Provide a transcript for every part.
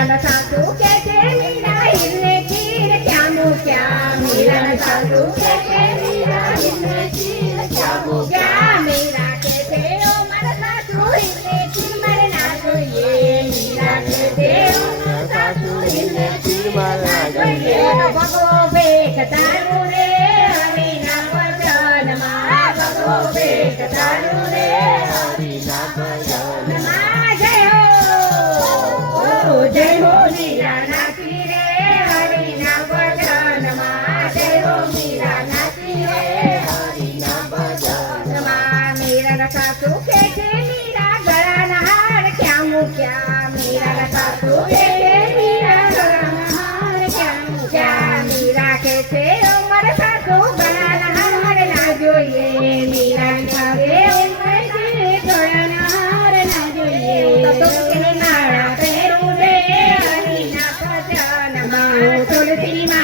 मिलन साधु कहते मीरा इनने चीर क्या मो क्या मिलन साधु कहते मीरा इनने चीर क्या मो क्या मीरा कहते ओ मर साधु इनने चीर मर ना तो ये मीरा कहते ओ मर साधु इनने चीर मर ना तो ये भगो बेकतार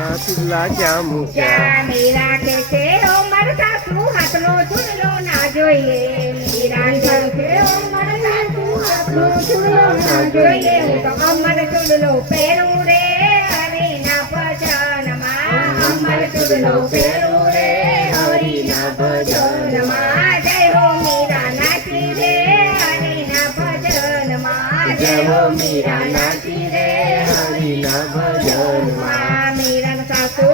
હાથના ચૂલા ક્યાં મૂક્યા મીરા કે છે ઓ મારા સાસુ હાથનો ચૂડલો ના જોઈએ મીરા કે છે ઓ મારા સાસુ હાથનો ચૂડલો ના જોઈએ હું તો અમર ચૂડલો પહેરું રે હરિના ભજનમાં અમર ચૂડલો પહેરું રે હરિના ભજનમાં મીરા સાસુ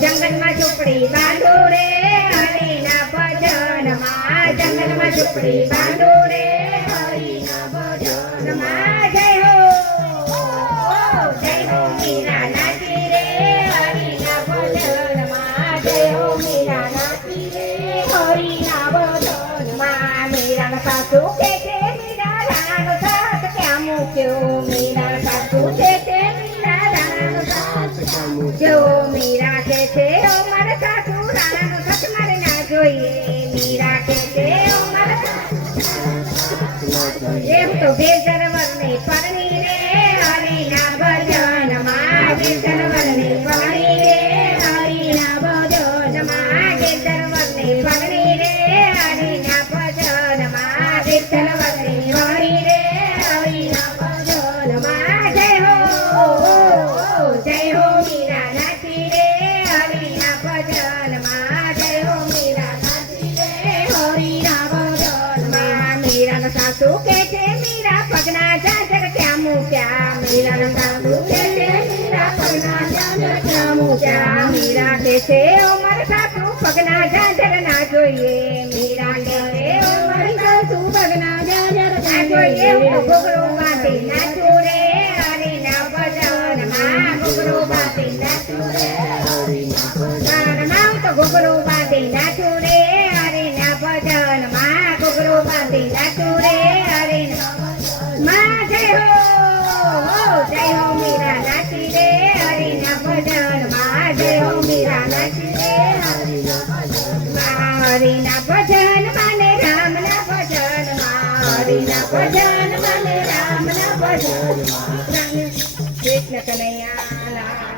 જંગલમાં ઝૂંપડી ભજનમાં જંગલમાં ઝૂંપડી બાંધો રે. ક્યાં મીરા કે છે ના જોઈએ. મીરા કે એમ તો બે જનવરને પરણી સાસુ કે છે મીરા પગના જાજર ક્યાં મૂક્યા? મીરાના સાસુ કે છે મીરા પગના જાજર ક્યાં મૂક્યા? મીરા કે છે ઓ સાસુ પગના જાજર ના જોઈએ. મીરા કે છે ઓ સાસુ પગના જાજર ના જોઈએ. હું ઘોઘરો બાંધી હરિના ભજન માને કૃષ્ણ કનૈયા